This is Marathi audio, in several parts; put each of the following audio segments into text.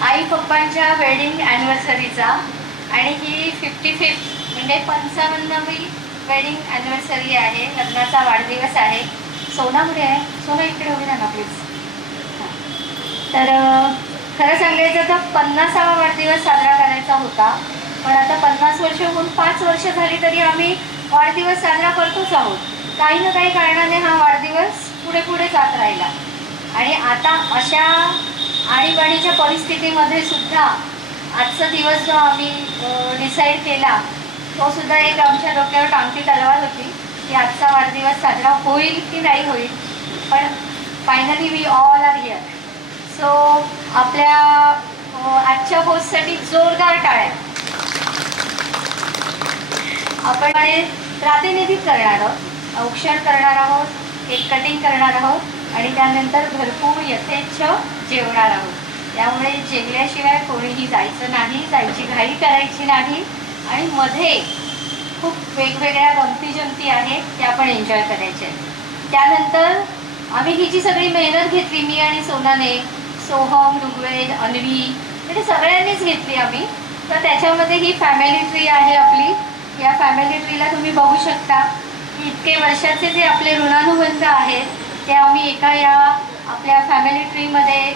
आई पप्पांच्या वेडिंग ॲनिव्हर्सरीचा आणि ही 55 म्हणजे 55वी वेडिंग ॲनिव्हर्सरी आहे. लग्नाचा वाढदिवस आहे. सोना कुठे आहे? सोना इकडे उभी ना प्लीज. तर खरं सांगायचं तर 50वा वाढदिवस साजरा करायचा होता, पण आता 50 वर्ष होऊन 5 वर्ष झाली तरी आम्ही वाढदिवस साजरा करतोच आहोत. काही ना काही कारणाने हा वाढदिवस पुढे पुढे जात राहिला आणि आता अशा आणीबाणीच्या परिस्थितीमध्ये सुद्धा आजचा दिवस जो आम्ही डिसाईड केला तो सुद्धा एक आमच्या डोक्यावर टांगती तलवार होती की आजचा वाढदिवस साजरा होईल की नाही होईल, पण finally we all are here. So आपल्या आजच्या होस्टसाठी जोरदार टाळ्या. आपण प्रातिनिधिक करणार आहोत, औक्षण करणार आहोत, केक कटिंग करणार आहोत आणि त्यानंतर भरपूर यथेच्छ जेवणार आहोत. त्यामुळे जेवल्याशिवाय कोणीही जायचं नाही, जायची घाई करायची नाही आणि मध्ये खूप वेगवेगळ्या गमती जमती आहेत त्या पण एन्जॉय करायच्या. त्यानंतर आम्ही ही जी सगळी मेहनत घेतली, मी आणि सोनाने, सोहम, ऋग्वेद, अन्वी, म्हणजे सगळ्यांनीच घेतली आम्ही. तर त्याच्यामध्ये ही फॅमिली ट्री आहे आपली. या फॅमिली ट्रीला तुम्ही बघू शकता की इतके वर्षाचे जे आपले ऋणानुबंध आहेत ते आम्ही एका या आपल्या फॅमिली ट्रीमध्ये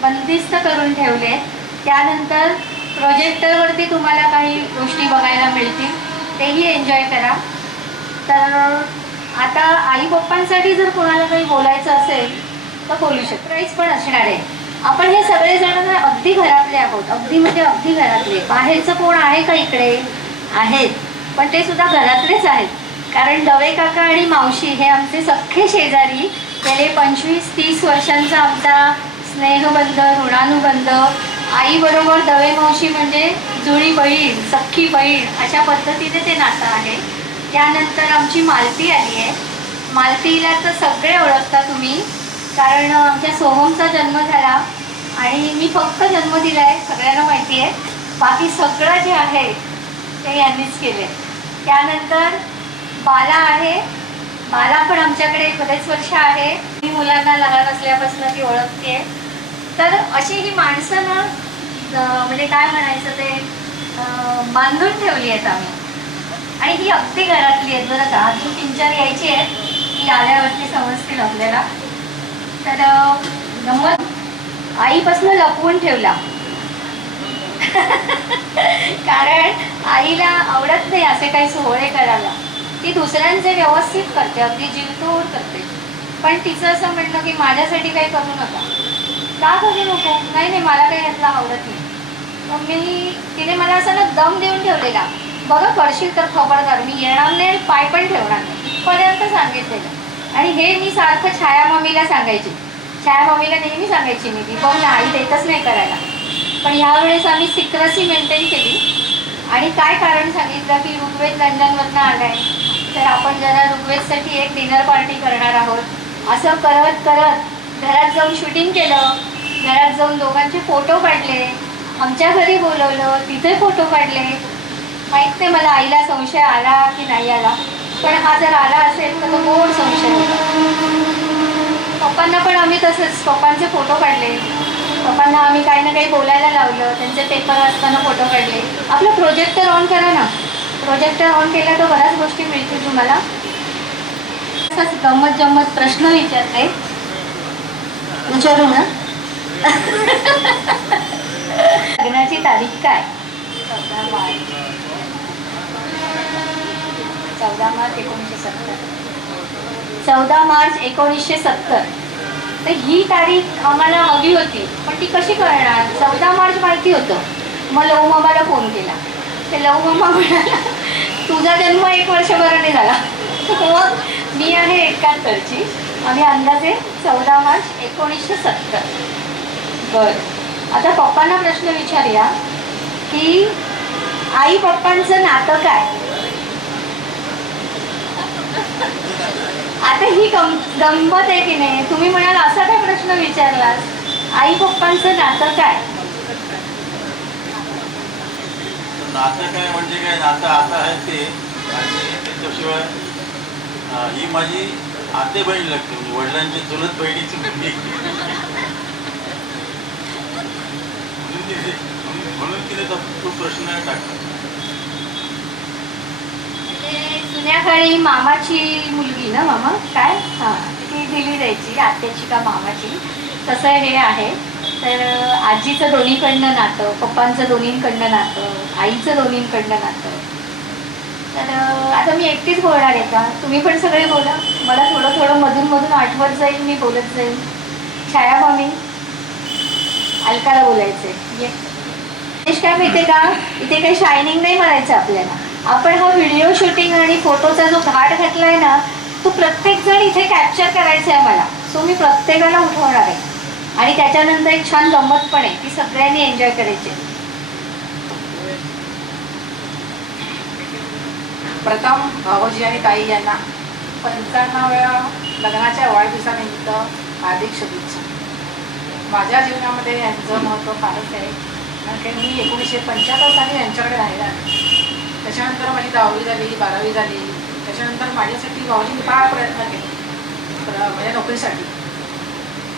बंदिस्त करून ठेवले. त्यानंतर प्रोजेक्टरवरती तुम्हाला काही गोष्टी बघायला मिळतील, तेही एन्जॉय करा. तर आता आई पप्पांसाठी जर कोणाला काही बोलायचं असेल तर बोलू शकतो. प्राईज पण असणार आहे. आपण हे सगळेजण ना अगदी घरातले आहोत, अगदी म्हणजे अगदी घरातले. बाहेरचं कोण आहे का इकडे? आहेत, पण ते सुद्धा घरातलेच आहेत. कारण दवे काका आणि मावशी हे आमचे सख्खे शेजारी. गेले 25-30 वर्षांचा आमचा स्नेहबंध, ऋणानुबंध. आईबरोबर दवे मावशी म्हणजे जुळी बहीण, सख्खी बहीण अशा पद्धतीने ते नातं आहे. त्यानंतर आमची मालती आली आहे. मालतीला तर सगळे ओळखता तुम्ही, कारण आमच्या सोहमचा जन्म झाला आणि मी फक्त जन्म दिला आहे, सगळ्यांना माहिती आहे. बाकी सगळं जे आहे ते यांनीच केले. त्यानंतर बाला आहे. बाला पण आमच्याकडे बरेच वर्ष आहे. मी मुलांना लहान असल्यापासून ती ओळखते. तर अशी ही माणसं ना म्हणजे काय म्हणायचं ते बांधून ठेवली आहेत आम्ही. आणि ही अगदी घरातली आहेत बरं का. अजून 3-4 यायची आहेत, ती आल्यावरती समजतील आपल्याला. तर गंमत आईपासून लपवून ठेवला कारण आईला आवडत नाही असे काही सोहळे करायला. ती दुसऱ्यांचे व्यवस्थित करते, अगदी जीवतोड करते. पण तिचं असं म्हणणं की माझ्यासाठी काही करू नका. का करू नको? नाही नाही, मला काही यातला आवडत नाही. मग तिने मला असं ना दम देऊन ठेवलेला, बघा करशील तर खबर कर, मी येणार नाही, पाय पण ठेवणार नाही पर्यंत सांगितलेलं. आणि हे मी सारखं छाया मम्मीला सांगायची. छाया मम्मीला नेहमी सांगायची मी की बघ ना आई देतच नाही करायला. पण ह्यावेळेस आम्ही सिक्रेसी मेंटेन केली आणि काय कारण सांगितलं की ऋग्वेद लंडनमधनं आला आहे, तर आपण जरा ऋग्वेदसाठी एक डिनर पार्टी करणार आहोत. असं करत करत घरात जाऊन शूटिंग केलं, घरात जाऊन दोघांचे फोटो काढले, आमच्या घरी बोलवलं, तिथे फोटो काढले. माहीत नाही मला आईला संशय आला की नाही आला, पण हा जर आला असेल तर तो गोड संशय होता. पप्पांना पण आम्ही तसंच पप्पांचे फोटो काढले. पप्पांना आम्ही काही ना काही बोलायला लावलं, त्यांचे पेपर असताना फोटो काढले. आपलं प्रोजेक्टर ऑन करा ना. प्रोजेक्टर ऑन केला तर बऱ्याच गोष्टी मिळतील तुम्हाला. असंच गंमत जम्मत प्रश्न विचारते, विचारू ना. लग्नाची तारीख काय? 14 मार्च 1970. 14 मार्च 1970. तर ही तारीख आम्हाला हवी होती, पण ती कशी कळणार? 14 मार्च माहिती होतं. मग लव मामाला फोन केला. ते लव मामा म्हणाला तुझा जन्म 1 वर्षभराने झाला. मग मी आहे 71ची. आम्ही अंदाजे 14 मार्च 1970. बरं. आता पप्पांना प्रश्न विचारूया की आई पप्पांचं नातं काय. आता ही गंमत आहे की नाही. तुम्ही म्हणाल असा काय प्रश्न विचारलास, आई पप्पांचं नातं काय. नातं काय म्हणजे काय, नातं आता आहे ते. आणि त्याच्याशिवाय ही माझी आते बहीण लागते, म्हणजे वडिलांची चुलत बहिणीची मुलगी. म्हणून तिने तो प्रश्न टाकला. जुन्या काळी मामाची मुलगी ना, मामा काय, हां, ती दिली जायची आत्याची का मामाची. तसं हे आहे. तर आजीचं दोन्हीकडनं नातं, पप्पांचं दोन्हीकडनं नातं, आईचं दोन्हीकडनं नातं. तर आता मी एकटीच बोलणार आहे का, तुम्ही पण सगळे बोला. मला थोडं थोडं मधून मधून आठवत जाईल, मी बोलत जाईल. छाया मामी अलकाला बोलायचंय. काय माहितीये का, इथे काही शायनिंग नाही म्हणायचं आपल्याला. आपण हा व्हिडिओ शूटिंग आणि फोटोचा जो घाट घातलाय ना, तो प्रत्येक जण इथे कॅप्चर करायचा आहे मला. सो मी प्रत्येकाला उठवणार आहे आणि त्याच्यानंतर एक छान गंमत पण आहे, ती सगळ्यांनी एन्जॉय करायची. प्रथम भाऊजी आणि ताई यांना 55व्या लग्नाच्या वाढदिवसानिमित्त हार्दिक शुभेच्छा. माझ्या जीवनामध्ये यांचं महत्त्व फारच आहे, कारण मी 1975 साली यांच्याकडे राहिला आहे. त्याच्यानंतर माझी 10वी झाली, 12वी झाली. त्याच्यानंतर माझ्यासाठी भाऊजींनी फार प्रयत्न केले माझ्या नोकरीसाठी.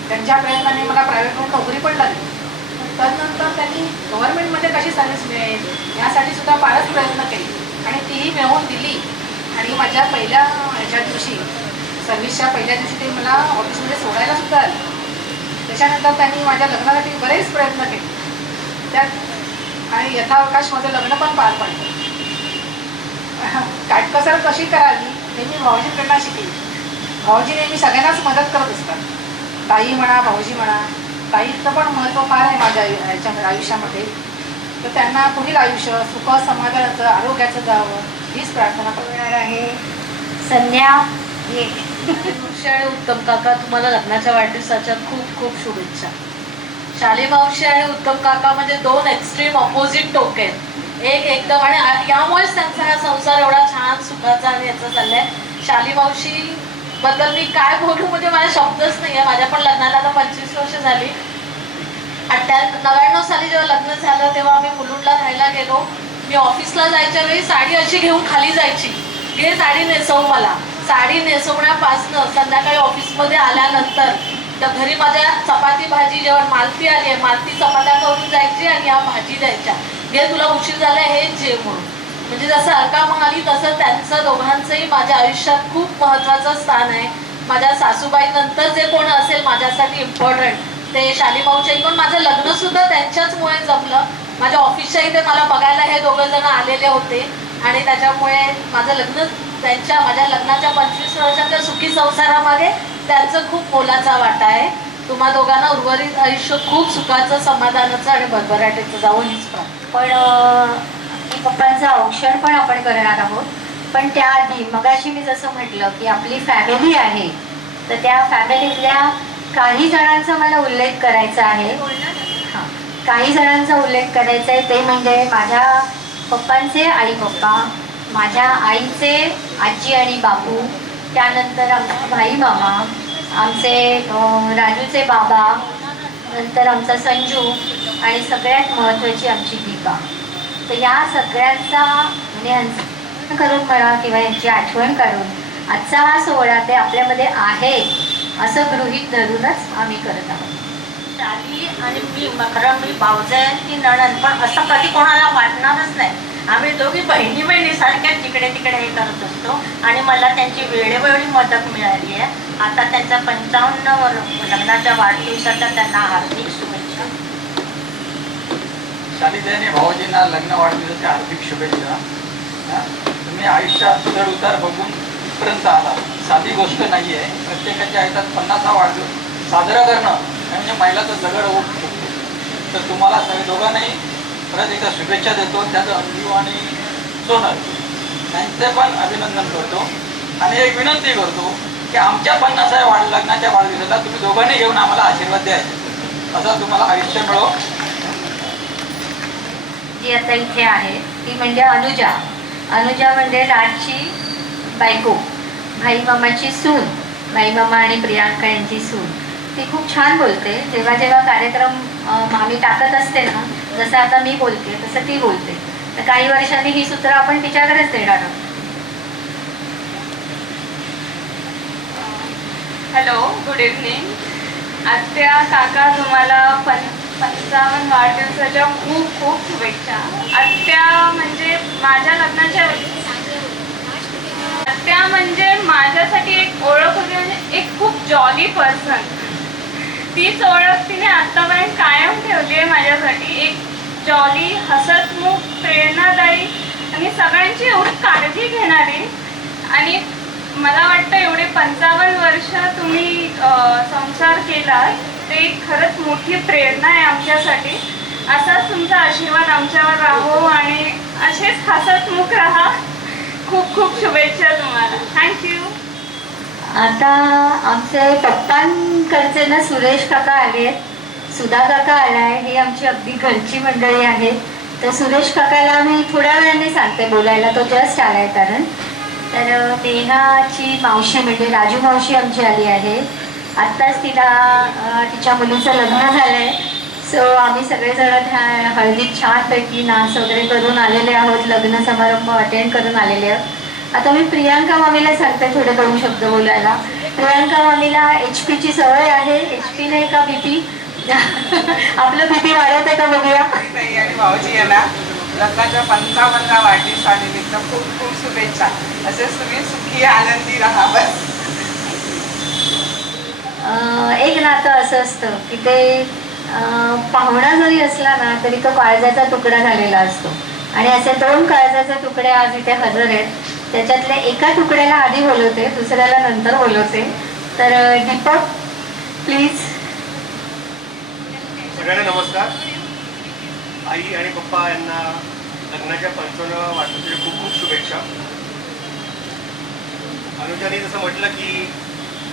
त्यांच्या प्रयत्नाने मला प्रायव्हेट नोकरी पण लागली. त्यानंतर त्यांनी गव्हर्नमेंटमध्ये कशी सर्व्हिस मिळेल यासाठी सुद्धा फारच प्रयत्न केले आणि तीही मिळवून दिली. आणि माझ्या पहिल्या ह्याच्या दिवशी, सर्व्हिसच्या पहिल्या दिवशी ते मला ऑफिसमध्ये सोडायला सुद्धा आले. त्याच्यानंतर त्यांनी माझ्या लग्नासाठी बरेच प्रयत्न केले त्यात, आणि यथावकाश माझं लग्न पण पार पडलं. काटकसर कशी करावी हे मी भाऊजींकडनं शिकली. भाऊजी नेहमी सगळ्यांनाच मदत करत असतात. ताई म्हणा, भाऊजी म्हणा. ताईचं पण महत्त्व फार आहे माझ्या ह्याच्या आयुष्यामध्ये. तर त्यांना पुढील आयुष्य सुख समाधानाचं, आरोग्याचं जावं हीच प्रार्थना करणार आहे. संध्या आणि उत्तम काका, तुम्हाला लग्नाच्या वाढदिवसाच्या खूप खूप शुभेच्छा. शाली मावशी आणि उत्तम काका म्हणजे दोन एक्स्ट्रीम ऑपोजिट टोक आहेत. एक एकदम, आणि यामुळेच त्यांचा हा संसार एवढा छान सुखाचा आणि याचा चाललाय. शाली मावशी बद्दल मी काय बोलू, म्हणजे माझे शब्दच नाही आहे. माझ्या पण लग्नाला आता 25 वर्ष झाली. 99 साली जेव्हा लग्न झालं तेव्हा आम्ही मुलुंडला राहायला गेलो. मी ऑफिसला जायच्या वेळी साडी अशी घेऊन खाली जायची, घे साडी नेसव मला. साडी नेसवण्यापासनं संध्याकाळी ऑफिसमध्ये आल्यानंतर तर घरी माझ्या चपाती भाजी जेवण, मालती आली आहे, मालती चपात्या करून जायची आणि या भाजी द्यायच्या, घे तुला उशीर झाला हे जेव म्हणून. म्हणजे जसं अलका म्हणाली तसं त्यांचं दोघांचंही माझ्या आयुष्यात खूप महत्त्वाचं स्थान आहे. माझ्या सासूबाई नंतर जे कोण असेल माझ्यासाठी इम्पॉर्टंट ते शालीमाऊच्या इकडून. माझं लग्नसुद्धा त्यांच्याचमुळे जमलं. माझ्या ऑफिसच्या इथे मला बघायला हे दोघं जण आलेले होते आणि त्याच्यामुळे माझं लग्न माझ्या लग्नाच्या 25 वर्षाच्या सुखी संसारामध्ये त्यांचं खूप मोलाचा वाटा आहे. तुम्हा दोघांना उर्वरित आयुष्य खूप सुखाचं, समाधानाचं आणि भरभराटीचं जावं हीच पण पप्पांचं औक्षण पण आपण करणार आहोत. पण त्याआधी मगाशी मी जसं म्हटलं की आपली फॅमिली आहे, तर त्या फॅमिलीतल्या काही जणांचा मला उल्लेख करायचा आहे. हां, काही जणांचा उल्लेख करायचा आहे. ते म्हणजे माझ्या पप्पांचे आई पप्पा, माझ्या आईचे आजी आणि बापू, त्यानंतर आमचा भाई मामा, आमचे राजूचे बाबा, नंतर आमचा संजू आणि सगळ्यात महत्त्वाची आमची दीपा. तर या सगळ्यांचा म्हणजे करून म्हणा किंवा यांची आठवण काढून आजचा हा सोहळा ते आपल्यामध्ये आहे असं गृहीत धरूनच आम्ही करत आहोत. शाली आणि मी, कारण मी भाऊजांची नणंद, पण असं कधी कोणाला वाटणारच नाही. आम्ही दोघी बहिणी बहिणीसारख्याच जिकडे तिकडे हे करत असतो आणि मला त्यांची वेळोवेळी मदत मिळाली आहे. आता त्यांच्या 55 लग्नाच्या वाढदिवसाच्या त्यांना हार्दिक शुभेच्छा. शालिताईने भाऊजींना लग्न वाढदिवसाच्या हार्दिक शुभेच्छा. तुम्ही आयुष्यात चढ उतार बघून इथपर्यंत आला, साधी गोष्ट नाही आहे. प्रत्येकाच्या आयुष्यात 50हा वाढदिवस साजरा करणं म्हणजे महिलाचं दगड होऊ शकतो. तर तुम्हाला सगळे दोघांनाही परत एकदा शुभेच्छा देतो. त्याचं अंजू आणि सोनल त्यांचे पण अभिनंदन करतो आणि एक विनंती करतो की आमच्या 50व्या लग्नाच्या वाढदिवसाला तुम्ही दोघांनी घेऊन आम्हाला आशीर्वाद द्यायचे. असं तुम्हाला आयुष्य मिळो. जी आता इथे आहे ती म्हणजे अनुजा. अनुजा म्हणजे राजची बायको, भाई मामाची सून, भाई मामा आणि प्रियांका यांची सून. ती खूप छान बोलते. जेव्हा जेव्हा कार्यक्रम आम्ही टाकत असते ना, जसं आता मी बोलते तसं ती बोलते. तर काही वर्षांनी ही सूत्र आपण तिच्याकडेच देणार आहोत. Hello, good evening. आत्या, काका, तुम्हाला 55 वाढदिवसाच्या खूप खूप शुभेच्छा. आत्या म्हणजे माझ्यासाठी एक ओळख होती, म्हणजे एक खूप जॉली पर्सन. तीच ओळख तिने आत्तापर्यंत कायम ठेवली आहे माझ्यासाठी. एक जॉली, हसतमुख, प्रेरणादायी आणि सगळ्यांची एवढी काळजी घेणारी. आणि मला वाटतं एवढे 55 वर्ष तुम्ही संसार केलात ते खरंच मोठी प्रेरणा आहे आमच्यासाठी. असाच तुमचा आशीर्वाद आमच्यावर राहो आणि असेच हसतमुख राहा. खूप खूप शुभेच्छा तुम्हाला. थँक्यू. आता आमचे पप्पांकडचे ना सुरेश काका आले, सुधा काका आलाय. ही आमची अगदी घरची मंडळी आहे. तर सुरेश काकाला मी थोड्या वेळाने सांगते बोलायला, तो जस्ट आलाय कारण. तर नेहाची मावशी म्हणजे राजू मावशी आमची आली आहे. आत्ताच तिच्या मुलीचं लग्न झालं आहे. सो आम्ही सगळेजण त्या हळदीत छानपैकी नाच वगैरे करून आलेले आहोत, लग्न समारंभ अटेंड करून आलेले आहोत. आता मी प्रियांका मामीला सांगते थोडे 2 शब्द बोलायला. प्रियांका मामीला HP ची सवय आहे. HP नाही का BP? आपलं BP वाढत आहे का बघूया. नाही. आणि भाऊजी यांना लग्नाच्या 55व्या वाढदिवसानिमित्त खूप खूप शुभेच्छा. असेच तुम्ही सुखी आनंदी राहा. बस. एक नातं असं असतं की ते पाहुणा जरी असला ना तरी तो काळजाचा तुकडा झालेला असतो. आणि असे 2 काळजाचे तुकडे आज इथे हजर आहेत. त्याच्यातल्या एका तुकड्याला आधी बोलवते, दुसऱ्याला नंतर बोलवते. तर दीपक प्लीज. सगळ्यांना नमस्कार. आई आणि पप्पा यांना लग्नाच्या 55व्या वाढदिवसाच्या खूप खूप शुभेच्छा. अनुजाने जसं म्हटलं की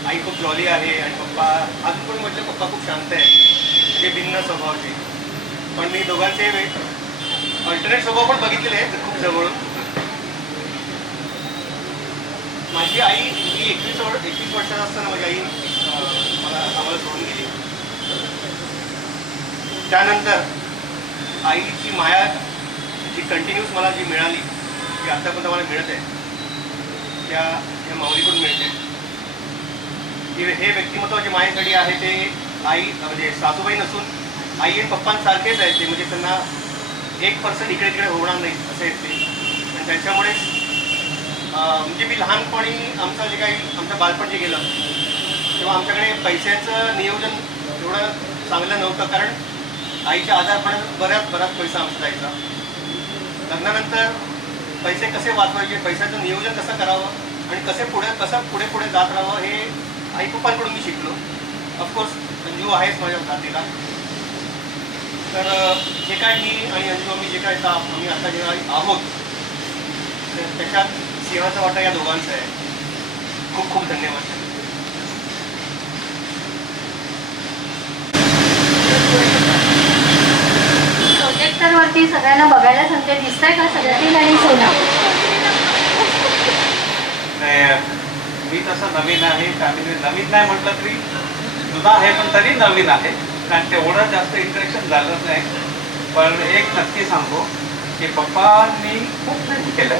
आई खूप जॉली आहे आणि पप्पा अजून पण म्हटलं पप्पा खूप शांत आहे, म्हणजे भिन्न स्वभावाचे. पण मी दोघांचे अल्टरनेट स्वभाव पण बघितलेले आहेत खूप जवळून. माझी आई ही 21 वर्षाचा असताना माझी आई आम्हाला सोडून गेली. त्यानंतर आईची माया जी कंटिन्यूस मला जी मिळाली, जी आत्तापर्यंत मला मिळत आहे, त्या माऊलीकडून मिळते. हे व्यक्तिमत्व जे माझ्यासाठी आहे ते आई म्हणजे सासूबाई नसून आई आणि पप्पांसारखेच आहे. ते म्हणजे त्यांना 1% इकडे तिकडे होणार नाही असं आहे ते. आणि त्याच्यामुळेच म्हणजे मी लहानपणी आमचं बालपण जे गेलं तेव्हा आमच्याकडे पैशाचं नियोजन एवढं चांगलं नव्हतं, कारण आईच्या आजारपणात बराच पैसा आमचा जायचा. लग्नानंतर पैसे कसे वाचवायचे, पैशाचं नियोजन कसं करावं आणि कसं पुढे जात राहावं हे आई पप्पांकडून मी शिकलो. ऑफकोर्स अंजू आहेच माझ्या साथीला. तर जे काय मी आणि अंजू आम्ही जे काय आम्ही आता जे आहोत त्याच्यात सिंहाचा वाटा या दोघांचा आहे. खूप खूप धन्यवाद. प्रोजेक्टरवरती सगळ्यांना बघायला सांगते, दिसतंय का सगळ्यातील आणि सोना? मी तसं नवीन आहे, फॅमिली नवीन नाही म्हटलं तरी जुना आहे, पण तरी नवीन आहे, कारण तेवढं जास्त इंटरेक्शन झालं नाही. पण एक नक्की सांगतो की पप्पांनी खूप प्रेम केलं.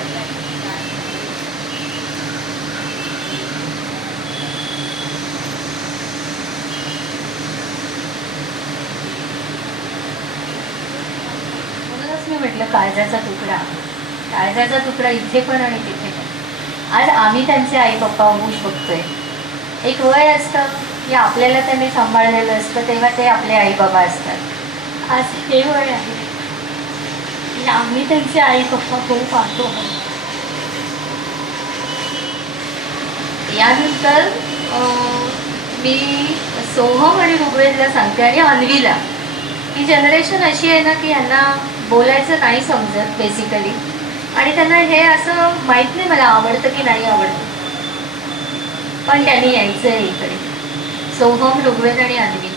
म्हणूनच मी म्हटलं काळजाचा तुकडा इथे पण आणि तिथे पण. आज आम्ही त्यांचे आई पप्पा होऊ शकतोय. एक वय असतं की आपल्याला त्यांनी सांभाळलेलं असतं, तेव्हा ते आपले आई बाबा असतात. आज हे वय आहे की आम्ही त्यांचे आई पप्पा होऊ पाहतो. यानंतर मी सोहम आणि ऋग्वेदला सांगते आणि अन्वीला. ही जनरेशन अशी आहे ना की यांना बोलायचं नाही समजत बेसिकली, आणि त्यांना हे असं माहीत नाही मला आवडतं की नाही आवडतं, पण त्यांनी यायचं आहे इकडे. सोहम, ऋग्वेद आणि अन्वी.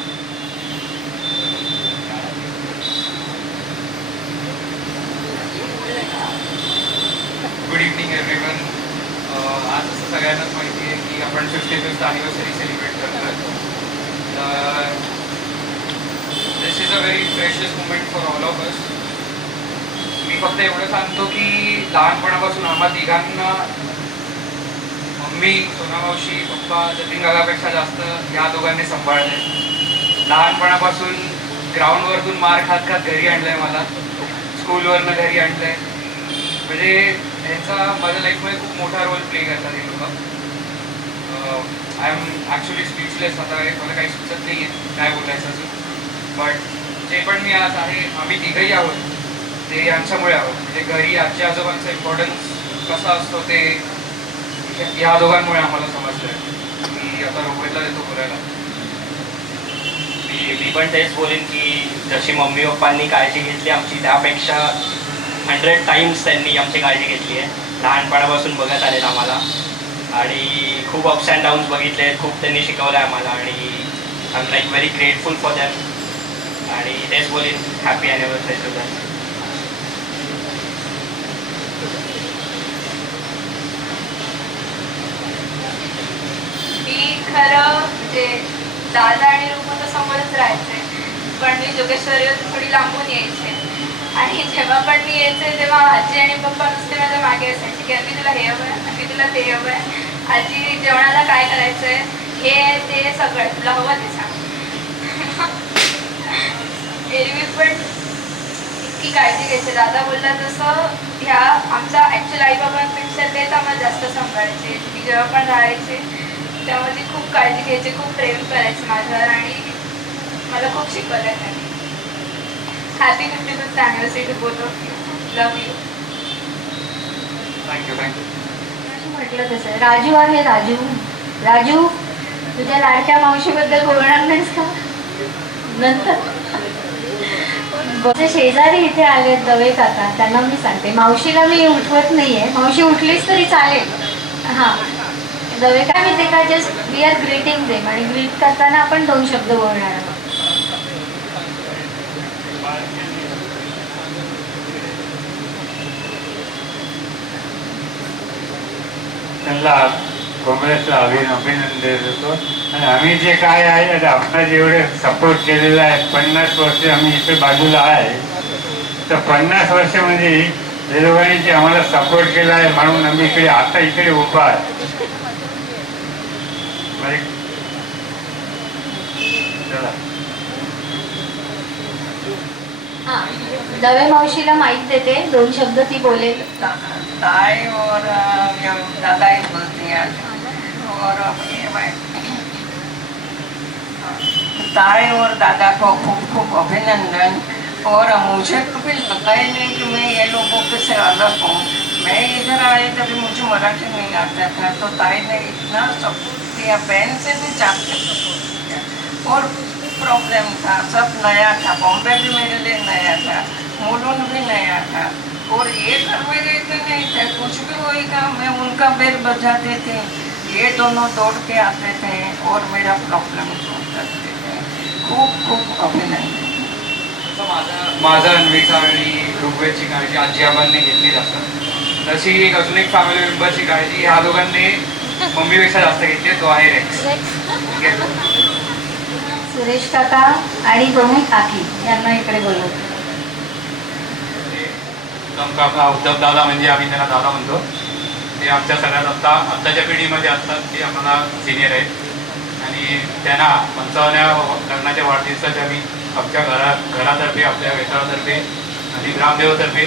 Evening everyone. आज असं सगळ्यांनाच माहिती आहे की आपण 55th ॲनिव्हर्सरी सेलिब्रेट करतो. This is a very precious moment for all of us. मी फक्त एवढं सांगतो की लहानपणापासून आम्हा तिघांना मम्मी, सोना मावशी, पप्पा, जतीन काकापेक्षा जास्त ह्या दोघांनी सांभाळले. लहानपणापासून ग्राउंडवरतून मार खात खात घरी आणलं आहे मला, स्कूलवरनं घरी आणलं आहे. म्हणजे ह्यांचा माझ्या लाईफमध्ये खूप मोठा रोल प्ले करतात हे लोक. I am actually speechless. आता मला काही सुचत नाही आहे काय बोलायचं अजून. बट जे पण मी आज आहे, आम्ही तिघही आहोत ते यांच्यामुळे आहोत. म्हणजे घरी आजी आजोबांचा इम्पॉर्टन्स कसा असतो ते ह्या दोघांमुळे आम्हाला समजलं आहे. मी आता रोहितला देतो बोलायला. मी पण तेच बोलेन की जशी मम्मी पप्पांनी काळजी घेतली आमची त्यापेक्षा 100 टाइम्स त्यांनी आमची काळजी घेतली आहे. लहानपणापासून बघत आलेत आम्हाला आणि खूप अप्स अँड डाऊन्स बघितले आहेत. खूप त्यांनी शिकवलं आहे आम्हाला आणि I am like very grateful for them. आणि तेच बोलेन हॅपी ॲनिव्हर्सरी टू दॅम. मी खरं म्हणजे दादा आणि रूपा समोरच राहायचे, पण मी जोगेश्वरीवर थोडी लांबून यायचे. आणि जेव्हा पण मी यायचे तेव्हा आजी आणि पप्पा नुसते माझ्या मागे असायचे की आम्ही तुला हे हवं आहे, आम्ही तुला ते हवं आहे. आजी जेवणाला काय करायचं आहे, हे ते सगळं तुला हवं ते सांग. एरवी पण इतकी काळजी घ्यायची. दादा बोलला तसं ह्या आमच्या ॲक्च्युअल आईबाबांपेक्षा तेच आम्हाला जास्त सांभाळायचे. मी जेव्हा पण राहायचे तेव्हा ती खूप काळजी घ्यायची, खूप प्रेम करायचे माझ्यावर आणि मला खूप शिकवलं आहे त्यांनी. Happy 55th anniversary to both of you. Love you. Thank you. म्हटलं तसं राजू आहे. राजू तुझ्या लाडक्या मावशीबद्दल बोलणार नाहीस का नंतर? शेजारी इथे आले दवे काका, त्यांना मी सांगते मावशीला मी उठवत नाहीये, मावशी उठलीच तरी चालेल. हां दवे काय मी ते का just we are greeting them आणि ग्रीट करताना आपण 2 शब्द बोलणार आहोत. त्यांना काँग्रेसला अभिनंदन देत होतो. आणि आम्ही जे काय आहे आता आपला जेवढे सपोर्ट केलेला आहे 50 वर्ष आम्ही इथे बाजूला आहे, तर 50 वर्ष म्हणजे हे लोकांनी जे आम्हाला सपोर्ट केला आहे म्हणून आम्ही इकडे उभा आहे. चला दवे मावशीला माहीत देते, 2 शब्द ती बोलेल. ताई और दादा ही बोलती हैं. और ताई और दादा को खूब खूब अभिनंदन. और मुझे कभी लगा ही नहीं कि मैं ये लोगों के से अलग हूँ. मैं इधर आई तभी मुझे मराठी नहीं आता था, तो ताई ने इतना सपोर्ट किया, बहन से भी ज़्यादा सपोर्ट किया. और प्रॉब्लम था, सब नया था, बॉम्बे भी मेरे लिए नया था, मुलुंड भी नया था. और ये घर में रहते नहीं थे, कुछ भी होएगा मैं उनका बेल बजाते थे, ये दोनों दौड़ के आते थे और मेरा प्रॉब्लम सॉल्व करते थे. खूप खूप अभिनंदन. माझा अन्वीचा आणि ऋग्वेदची काळजी आजी आबांनी घेतली जास्त. तशी अजून एक फॅमिली मेंबरची काळजी ह्या दोघांनी मम्मीपेक्षा जास्त घेतली, तो आहे रेक्स. सुरेश काका आणि दोन्ही काकी यांना इकडे बोलवतो. काका उद्धव दादा म्हणजे आम्ही त्यांना दादा म्हणतो. ते आमच्या सगळ्यात आत्ताच्या पिढीमध्ये असतात, ते आम्हाला सिनियर आहेत आणि त्यांना 55व्या लग्नाच्या वाढदिवसाच्या आम्ही आमच्या घरातर्फे, आपल्या वेताळातर्फे आणि ग्रामदेवतर्फे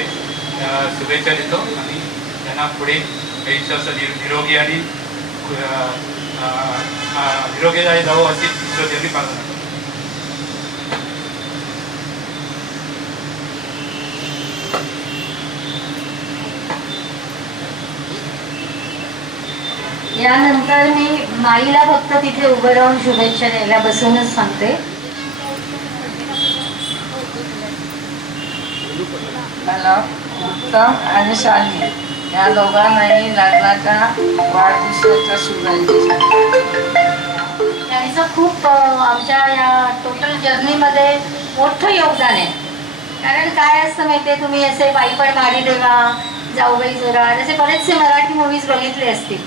शुभेच्छा देतो आणि त्यांना पुढे आयुष्याचं निरोगी आणि निरोगी जावं अशी ईश्वरदेवी प्रार्थना करतो. यानंतर मी माईला फक्त तिथे उभं राहून शुभेच्छा द्यायला बसूनच सांगते. मला उत्तम आणि शाली या दोघांनाही लग्नाच्या वाढदिवसाच्या शुभेच्छा. त्यांचं खूप आमच्या या टोटल जर्नीमध्ये मोठं योगदान आहे. कारण काय असतं माहिती आहे, तुम्ही असे पायी पण गाडी देवा, जाऊबाई जोरावर असे बरेचसे मराठी मूवीज बघितले असतील.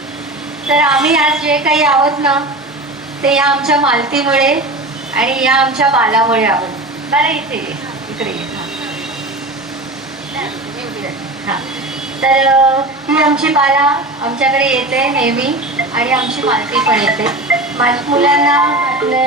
तर आम्ही आज जे काही आहोत ना ते या आमच्या मालतीमुळे आणि या आमच्या बालामुळे आहोत. बाला इथे ये, इकडे ये. हां, तर ही आमची बाला आमच्याकडे येते नेहमी आणि आमची मालती पण येते. मुलांना आपले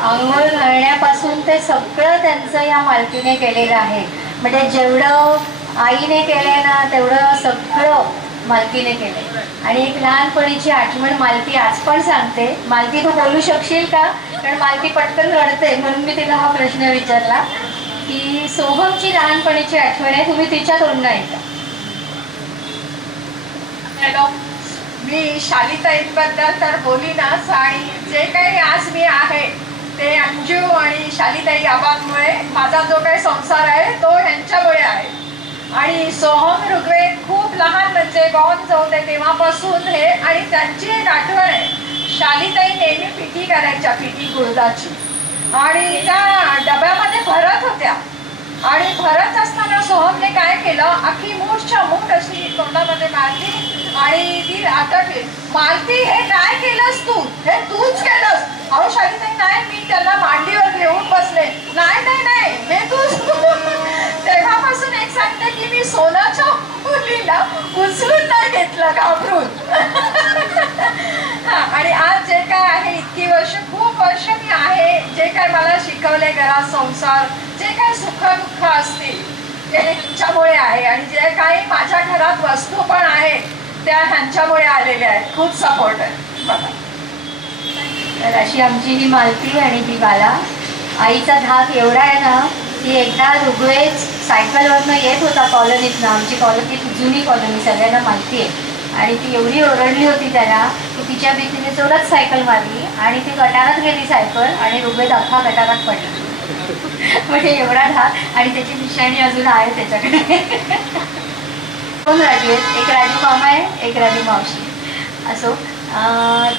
आंघोळ घालण्यापासून ते सगळं त्यांचं या मालतीने केलेलं आहे. म्हणजे जेवढं आईने केलंय ना तेवढं सगळं मालतीने केलंय. आणि एक लहानपणीची आठवण मालती आज पण सांगते. मालती तू बोलू शकशील का? कारण मालती पटकन रडते म्हणून मी तिला हा प्रश्न विचारला की सोहमची लहानपणीची आठवण आहे, तुम्ही तिच्या तोंडनं ऐका. हॅलो, मी शालिताईंबद्दल तर बोलीनच आणि जे काही आज मी आहे ते अंजू आणि शालिताई आबांमुळे माझा जो काही संसार आहे तो ह्यांच्यामुळे आहे. आणि सोहम ऋग्वेद खूप लहान म्हणजे बॉर्न जाऊन तेव्हापासून हे. आणि त्यांची एक आठवण आहे, शालिताई नेहमी पिठी करायच्या, पिठी गुळदाची, आणि त्या डब्यामध्ये भरत होत्या. आणि भरत असताना सोहमने काय केलं, अख्खी मूठच्या मूठ अशी तोंडामध्ये मारली आणि ती अटकली. मालती, हे काय केलंस तू? हे तूच केलंस? अहो शालिताई, नाही, मी त्यांना मांडीवर घेऊन बसले. नाही नाही नाही, हे तूच. तेव्हापासून एक सांगते की मी सोनाच्या मुलीला उचलून नाही घेतलं घाबरून. आणि आज जे काय आहे, इतकी वर्ष, खूप वर्ष मी आहे, जे काय मला शिकवले घरात संसार, जे काही सुख दुःख असतील ते ह्यांच्यामुळे आहे. आणि जे काही माझ्या घरात वस्तू पण आहेत त्या ह्यांच्यामुळे आलेल्या आहेत. खूप सपोर्ट आहे बघा. तर अशी आमची ही मालती आणि ही बाला. आईचा धाक एवढा आहे ना की एकदा ऋग्वेद सायकलवरनं येत होता कॉलनीतनं. आमची कॉलनी जुनी कॉलनी, सगळ्यांना माहिती आहे. आणि ती एवढी ओरडली होती त्याला की तिच्या भीतीने जोरात सायकल मारली आणि ती गटारात गेली सायकल आणि ऋग्वेद अख्खा गटारात पडला. म्हणजे एवढा धाक. आणि त्याची निशाणी अजून आहे त्याच्याकडे. दोन राजू आहेत, एक राजू मामा आहे, एक राजू मावशी. असो,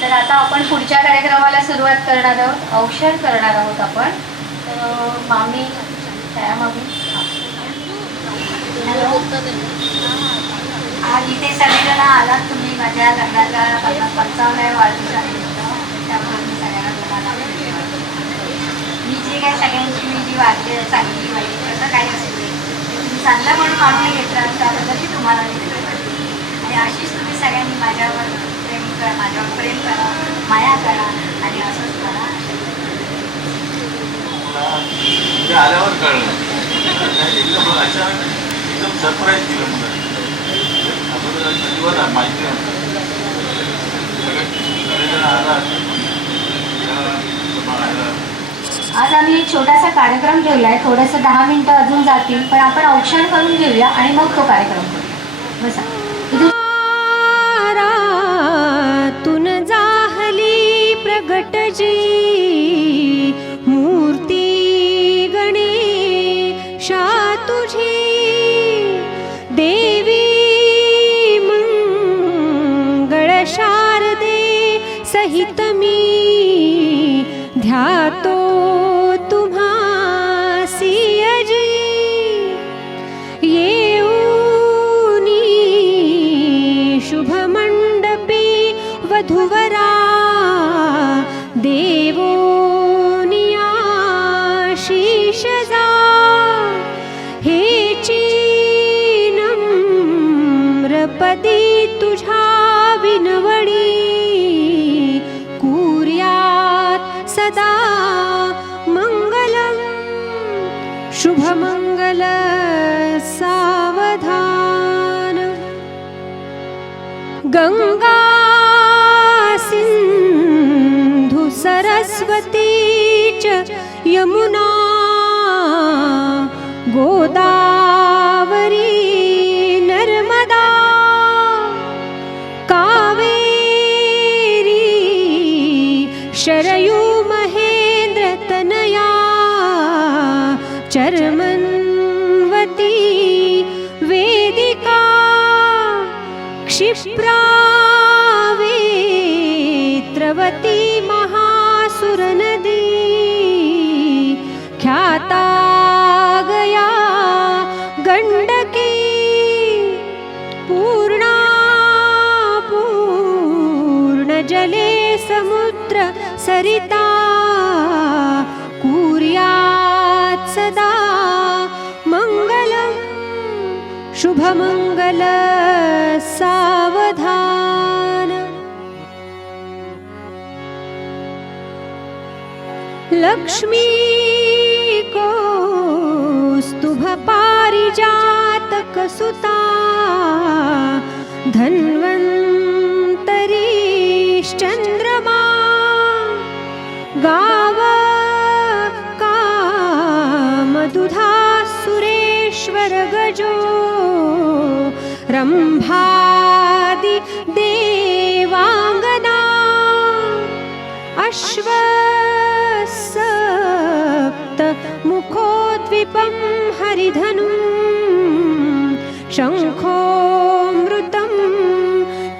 तर आता आपण पुढच्या कार्यक्रमाला सुरुवात करणार आहोत. औक्षण करणार आहोत आपण. तर मामी, त्या मामी, आज इथे सगळेजण आलात तुम्ही माझ्या लग्नाच्या 55व्या वाढदिवसानिमित्त. त्यामुळे मी सगळ्यांना तुम्हाला मी जे काय सगळ्यांची मी जी वागली सांगितली पाहिजे तसं काही असेल तुम्ही चांगलं म्हणून मागणी घेतला त्याबद्दल तुम्हाला आणि अशीच तुम्ही सगळ्यांनी माझ्यावर प्रेम करा, माया करा आणि असंच करा. आल्यावर कळलं, एकदम अचानक एकदम सरप्राईज दिलं मला. अगोदर अजिबात माहिती नव्हतं. सगळेजण आलात. आज आम्ही एक छोटासा कार्यक्रम ठेवला आहे. थोडंसं 10 मिनिटं अजून जातील, पण आपण औक्षण करून घेऊया आणि मग तो कार्यक्रम करूया. बसा. तुन जाहली प्रगट जी मूर्ती गणेशा तुझी देवी मंगळ शारदे सहित मी ध्यातो तुम्हासी अजी येऊनी शुभ मंडपी वधुवरा देवो नियाशीष जा हेची नम्रपदी तुझ्या विनवडी कुर्यात सदा मंगलम शुभमंगल सावधान. गंगा सिंधु सरस्वती च यमुना गोदावरी नर्मदा कावेरी शरयू महेंद्र तनया चर्मन्वती वेदिका क्षिप्रा वेत्रवती महासुरनदी ख्याता गया गंडकी सरिता कुर्यात् सदा मङ्गलं शुभमङ्गल सावधान। लक्ष्मी कौस्तुभ पारिजातक सुता धन्वन्तरीश्चन्द्रमा गाव कामदुधा सुरेश्वर गजो रम्भादि देवाङ्गना अश्वसप्त मुखोद्विपं हरिधनुं शङ्खोऽमृतं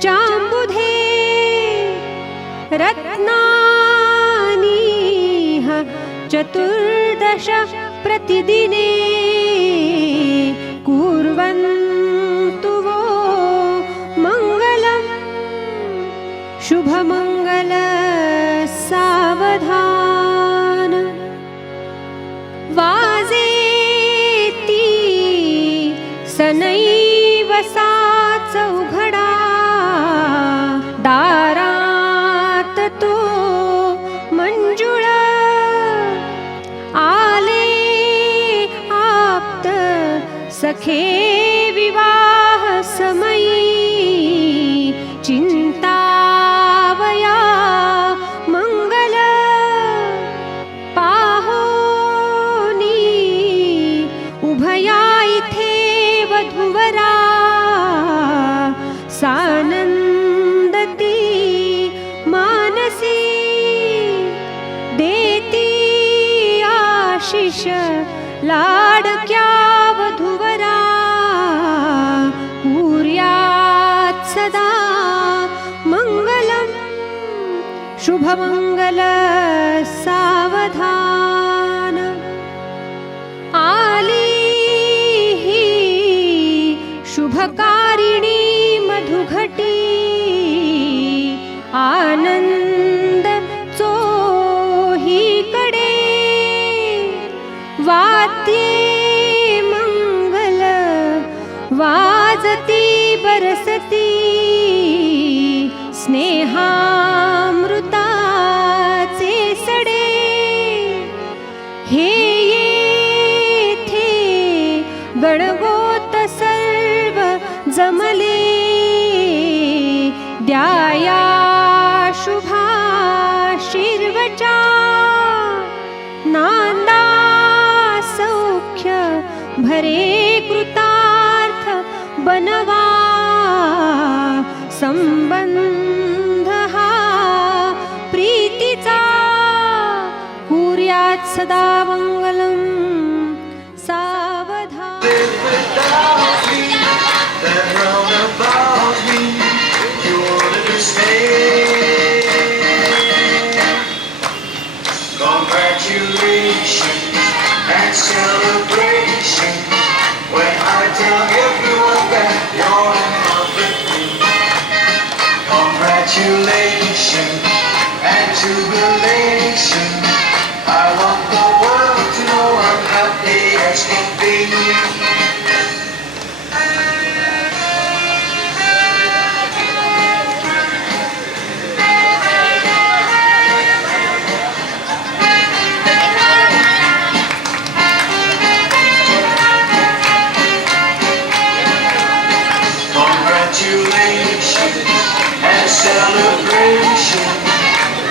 चाम्बुधे रत्नानीह चतुर्दश प्रतिदिने कुर्वन्तु वो मङ्गलं शुभमङ्गल सावधान। वाजेती सनैव सा चौघडा दारात तो मंजुळ आले आप्त सखे विवाह समयी चिंतावया मंगल पाहोनी उभया इथे वधूवरा सानंदती मानसी देती आशिष लाडक्या वधूवरा कुर्यात् सदा मङ्गलं शुभमङ्गल सावधान। आली ही शुभकारिणी मधुघटी आनंद चोहीकडे वाद्ये मंगल वाजती बरसती स्नेहामृताचे सडे हे येथे गणगोत सर्व जमले द्याया शुभा शिर्वचा नांदा सौख्य भरे कृतार्थ बनवा संबंध हा प्रीतीचा कुर्यात् सदा मंगलं सावधान। Congratulations and celebration when I tell everyone that you're in love with me. Congratulations and jubilation. I want the world to know I'm happy as can be. Congratulations and celebration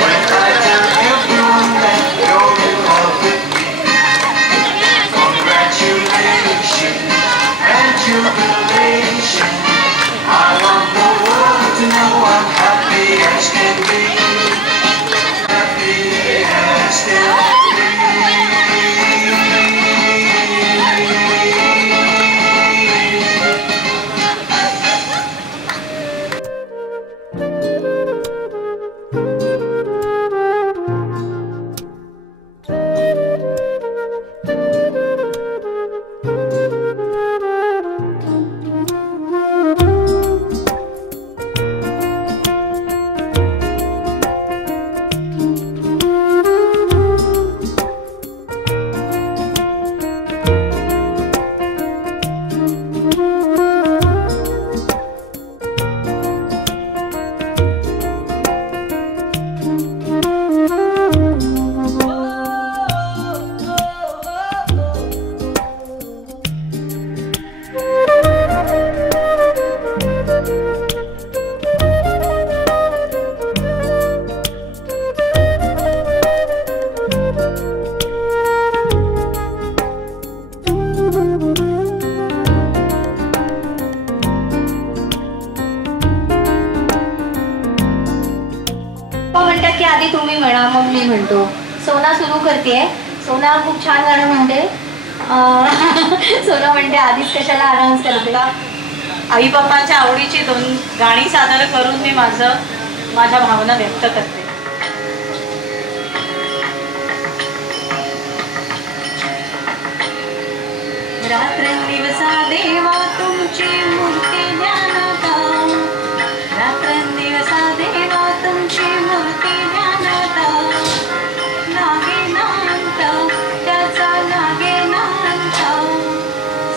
when I tell everyone that you're in love. Mummy म्हणतो. सोना सुरू करते. सोना खूप छान गाणं म्हणते. सोना म्हणते आधीच कशाला अनाऊन्स करते. आई बाप्पाच्या आवडीची 2 गाणी सादर करून मी माझ्या भावना व्यक्त करते. रात्रंदिवसा देवा तुमची मूर्ती ध्यानात, रात्रंदिवसा देवा तुमची मूर्ती ध्यानात, लागे नांत त्याचा लागे नांत,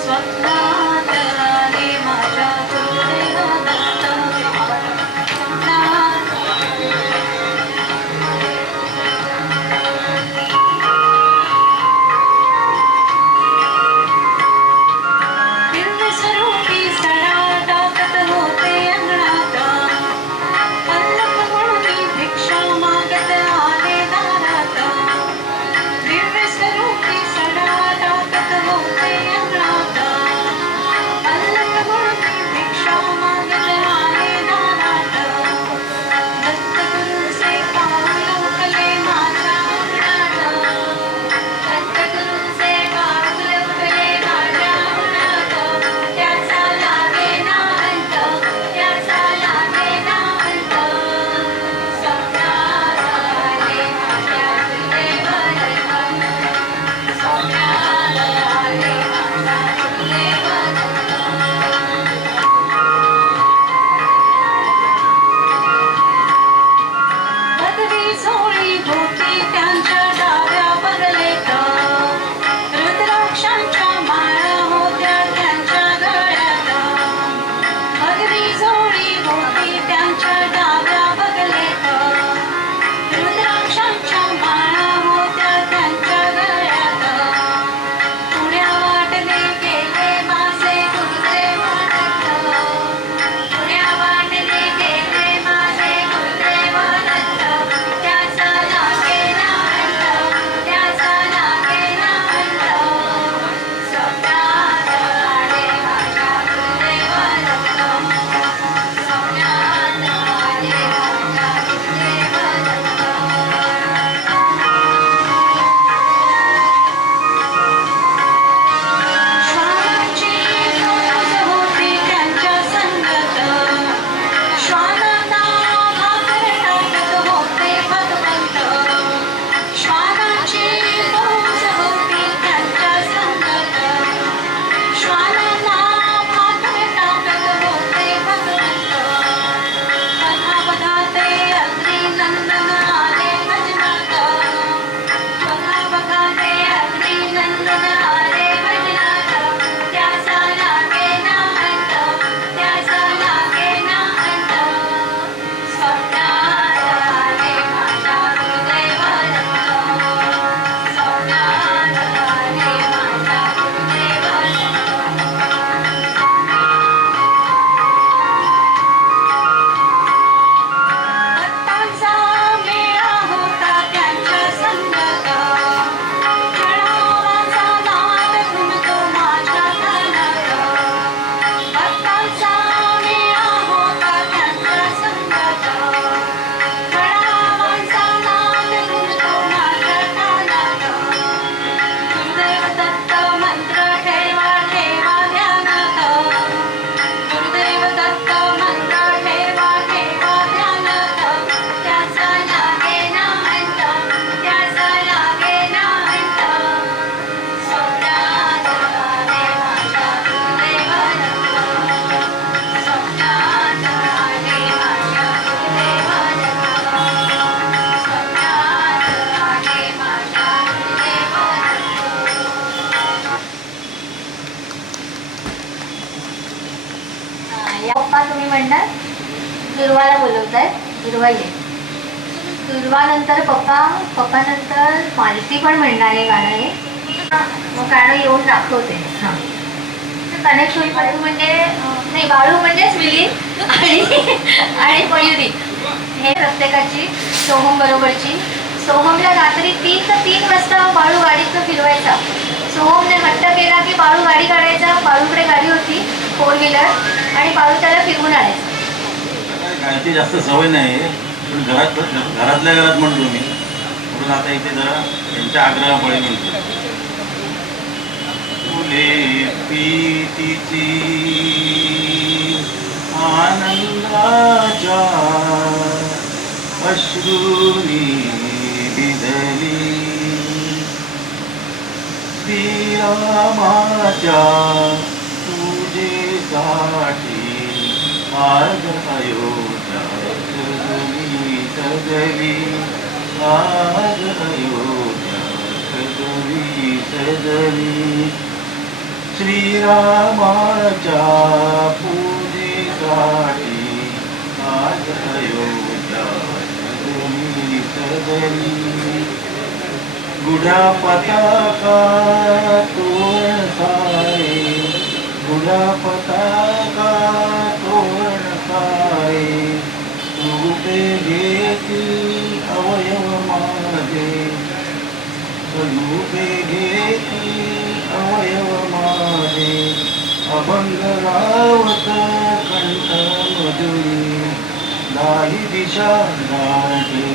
स्वप्नात आले माझ्या गुरुदेवादत्त, स्वप्नात दिव्यस्वरूपी सडा टाकत होते अंगणात, पल्लक म्हणून भिक्षा मागत आले दारात, दिव्यस्वरूपी सडा टाकत होते अंगणात, पल्लक म्हणून भिक्षा मागत आले दारात, दत्तगुरूंचे पाऊल उठले माझ्या अंगणात, दत्तगुरूंचे पाऊल उठले माझ्या अंगणात, त्याचा लागे ना अंत, त्याचा लागे ना अंत, स्वप्नात आले माझ्या गुरुदेवादत्त, स्वप्नात आले माझ्या गुरुदेवादत्त. पदवी सोळी होती त्यांच्या डाव्या बगलेत, रुद्राक्षांच्या माळा होत्या त्यांच्या गळ्यात, पदवी सोळी होती त्यांच्या डाव्या बगलेत, रुद्राक्षांच्या माळा होत्या त्यांच्या गळ्यात, पुण्या वाटले गेले माझे गुरुदेवादत्त, पुण्या वाटले गेले माझे गुरुदेवादत्त, त्याचा लागे ना अंत, त्याचा लागे ना अंत, स्वप्नात आले माझ्या गुरुदेवादत्त, स्वप्नात आले माझ्या गुरुदेवादत्त. श्वानांची फौज होती त्यांच्या संगत, श्वानांना भाकर टाकत होते भगवंत, श्वानांची फौज होती त्यांच्या संगत, श्वानांना भाकर टाकत होते भगवंत, बघा बघा ते अग्नी नंदन आले भजनात, बघा बघा ते अग्नी नंदन आले भजनात, त्याचा लागे ना अंत, त्याचा लागे ना अंत, स्वप्नात आले माझ्या गुरुदेवादत्त, स्वप्नात आले माझ्या गुरुदेवादत्त. भक्तांचा मेळा होता त्यांच्या संगत, खेळावाचा नाद घुमतो माझ्या कानात, भक्तांचा मेळा होता त्यांच्या संगत, खेळावाचा नाद घुमतो माझ्या कानात, गुरुदेव दत्त मंत्र ठेवा ठेवा ध्यानात, गुरुदेव दत्त मंत्र ठेवा ठेवा ध्यानात, त्याचा लागे ना अंत, त्याचा लागे ना अंत, स्वप्नात आले माझ्या गुरुदेवादत्त, स्वप्नात आले माझ्या गुरुदेवादत्त, स्वप्नात आले माझ्या गुरुदेवादत्त. या पप्पा तुम्ही म्हणणार दुर्वाला बोलवताय. दुर्वा ये. दुर्वानंतर पप्पानंतर मालती पण म्हणणार आहे गाणं हे. मग गाणं येऊन दाखवते. हां कनेक्ट होईल. म्हणजे नाही, बाळू म्हणजेच मिलिंद आणि मयुरी हे प्रत्येकाची सोहम बरोबरची. सोहमला रात्री 3 वाजता बाळू गाडीचं फिरवायचा. सोहमने हट्ट केला की बाळू गाडी काढायचा. बाळूकडे गाडी होती 4 व्हीलर आणि बाळू त्याला फिरवून आणायचा. गायची जास्त सवय नाही, पण घरातल्या घरात म्हणतो मी म्हणून आता इथे जरा त्यांच्या आग्रहामुळे म्हणतो. फुले प्रीतीची आनंदाच्या अश्रूनी भिजली, श्रीरामाच्या पूजेसाठी आज अयोध्या सजली सजली, आज अयोध्या सजली सजली, श्रीरामाच्या पूजेसाठी आज अयोध्या सजली सजली. गुढा पताका तोरण सारे, गुढा पताका तोरण सारे, रूपे घेती अवयव माझे, रूपे घेती अवयव माझे, अभंग रावत कंठ मधुरी, दाही दिशा दाटली,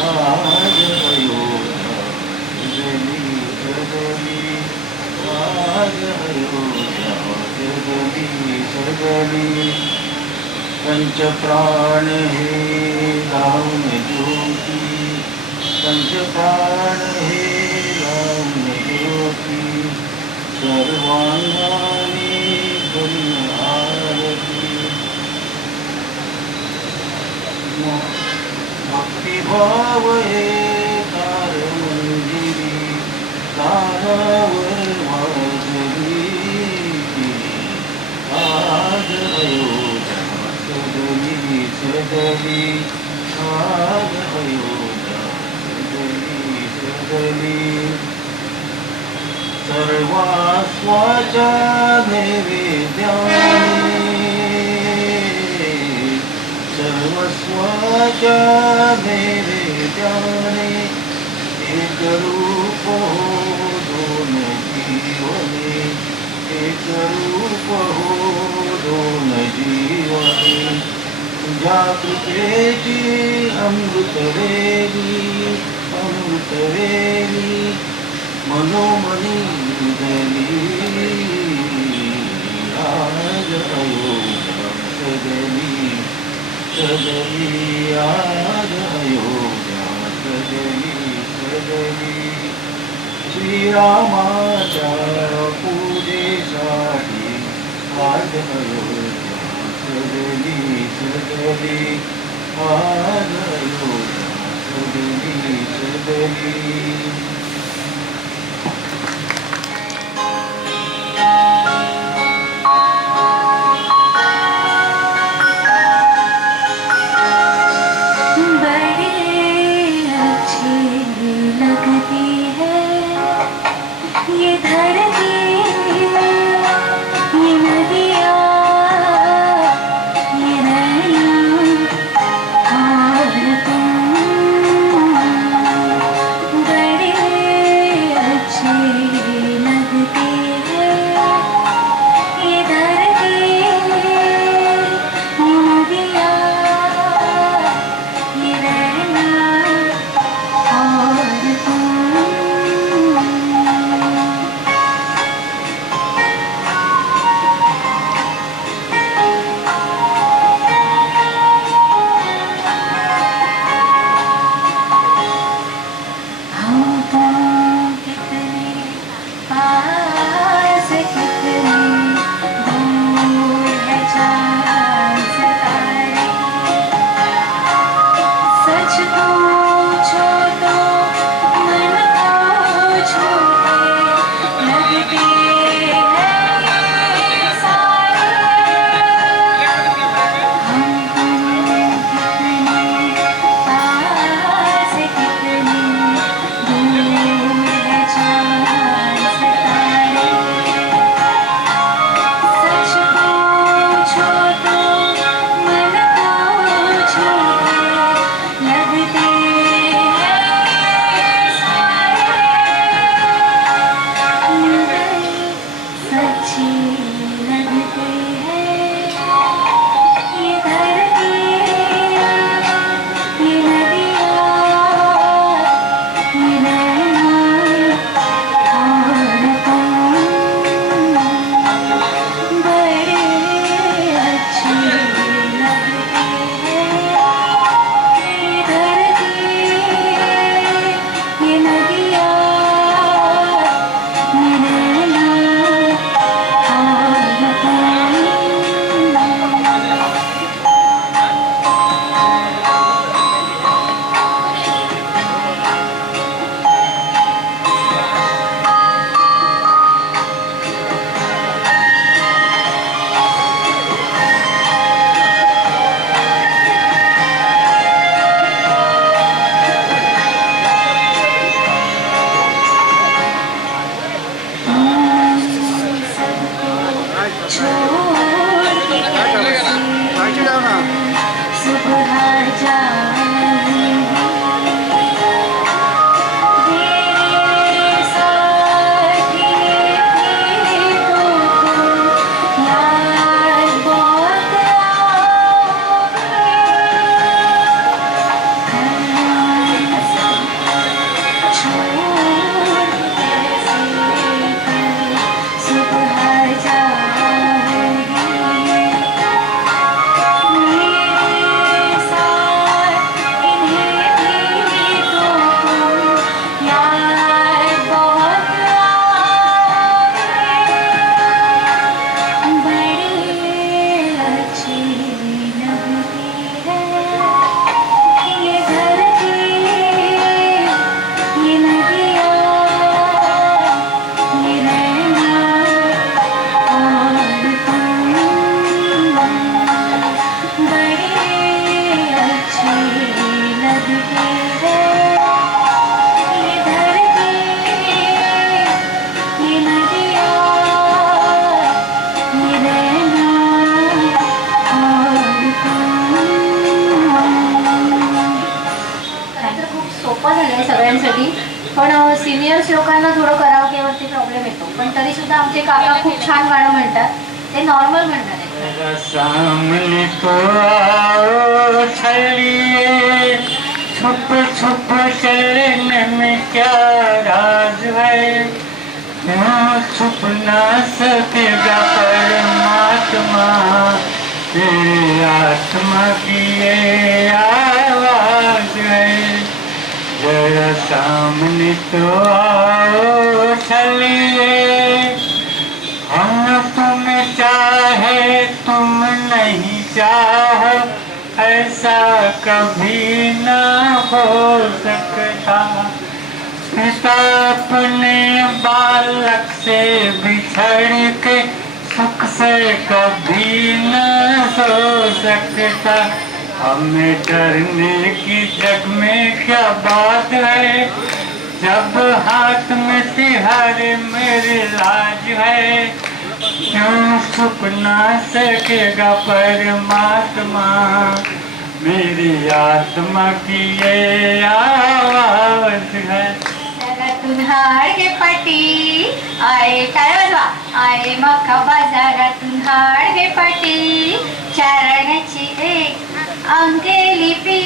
आज अयोध्या सजली सजली, आज अयोध्या सजली सजली. पंचप्राण हे लावून ज्योती, पंचप्राण हे लावून ज्योती, सर्वांगाने करून आरती. भक्तिभाव हे तार मंदिरी, तारावर वाजली, आज अयोध्या सजली सजली, आज अयोध्या सजली सजली. सर्वास्वाच्या नैवेद्याने, सर्वस्वाच्या नैवेद्याने, एक रूप हो दोन जीवने, एक रूप हो दोन जीवने. तुझ्या कृपेची अमृतवेली, अमृतवेली मनोमनी उजली, आज अयोध्या सजली सजली, आज अयोध्या सजली सजली. श्रीरामाच्या पूजेसाठी आज अयोध्या सजली सजली, आज अयोध्या सजली सजली. लगते सोपं झालंय सगळ्यांसाठी, पण सिनियर्स लोकांना थोडं करावकेवरती प्रॉब्लेम येतो. पण तरी सुद्धा आमचे काका खूप छान गाणं म्हणतात, ते नॉर्मल म्हणतात. सामने तो आओ चलिए, छुप छुप चलने में क्या राज है, क्यों छुप ना सकेगा परमात्मा, तेरी आत्मा की ये आवाज है, जरा सामने तो आओ चलिए, हम तुम्हें चाहे तुम नहीं चाहो, ऐसा कभी न हो सकता, पिता अपने बालक से बिछड़ के सुख से कभी न हो सकता, हमें डरने की जग में क्या बात है, जब हाथ में तिहारे मेरी लाज है, क्यों छुप ना सकेगा परमात्मा, मेरी आत्मा की ये आवाज है. जगातून हाड घे पाटी आये, काय वाजवा, आये मका बाजारातून हाड घे पाटी, चारण्याची एक अंकेली पी,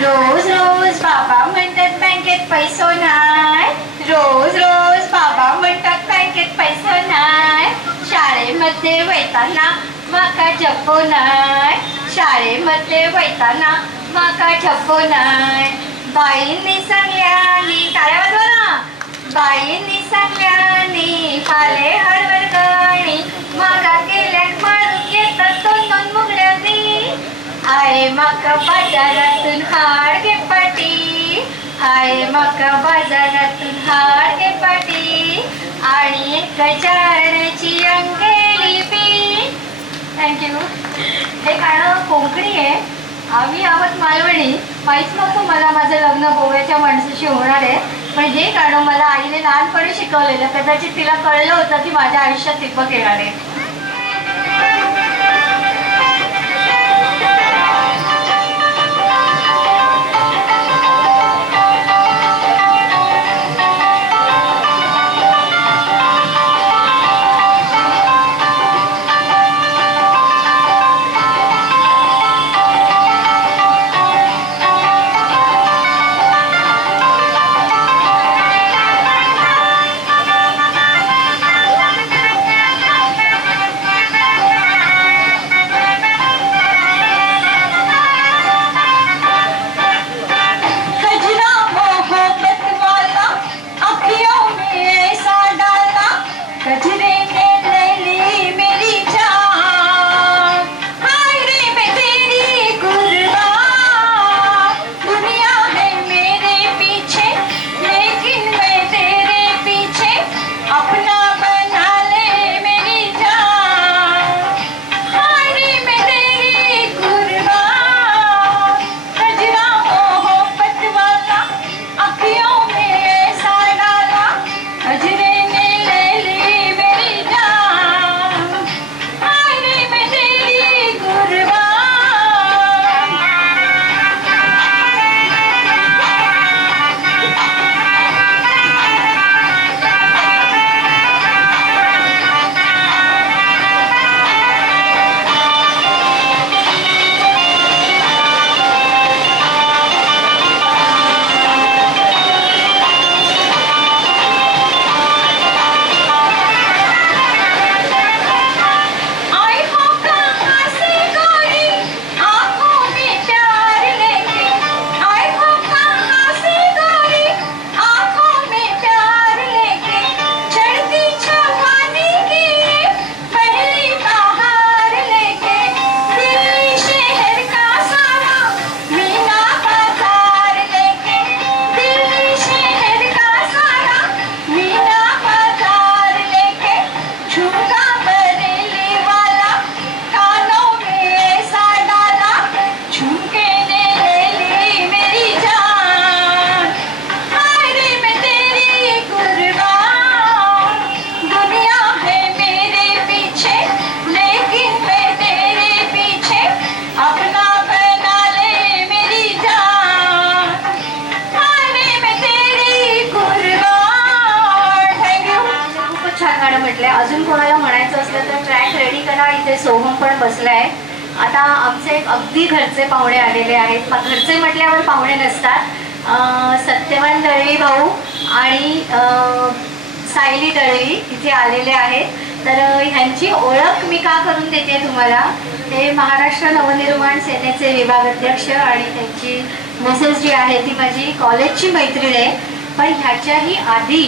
रोज रोज बाबा म्हणतात बँकेत पैसो नाय, रोज रोज बाबा म्हणतात बँकेत पैसो नाय, शाळेमध्ये वैताना माका झप्पो नाय, शाळेमध्ये वैताना माका झप्पो नाय, बाईंनी सांगल्यानी, टाळ्या वाजवा ना, बाईंनी सांगल्यानी फाले हळवर्गणी, मागा गेल्यात मारून येतात दोन दोन मुगड्यांनी, आये माका बाजारातून हाड घे पाटी, आये माका बाजारातून हाड घे पाटी, आणि एक चारण्याची अंकेली पी. थँक्यू. हे गाणं कोकणी आहे, आम्ही आहोत मालवणी. माहीत नव्हतं मला माझं लग्न गोव्याच्या माणसाशी होणार आहे, पण हे गाणं मला आईने लहानपणी शिकवलेलं. कदाचित तिला कळलं होतं की माझ्या आयुष्यात दीपक येणार आहे. म्हटले. अजून कोणाला म्हणायचं असलं तर ट्रॅक रेडी करा. इथे सोहम पण बसलाय. आता आमचे अगदी घरचे पाहुणे आलेले आहेत. घरचे म्हटल्यावर पाहुणे नसतात. सत्यवान दळवी भाऊ आणि सायली दळवी इथे आलेले आहेत. तर ह्यांची ओळख मी का करून देते तुम्हाला, ते महाराष्ट्र नवनिर्माण सेनेचे विभाग अध्यक्ष आणि त्यांची मिसेस जी आहे ती माझी कॉलेजची मैत्रीण आहे. पण ह्याच्याही आधी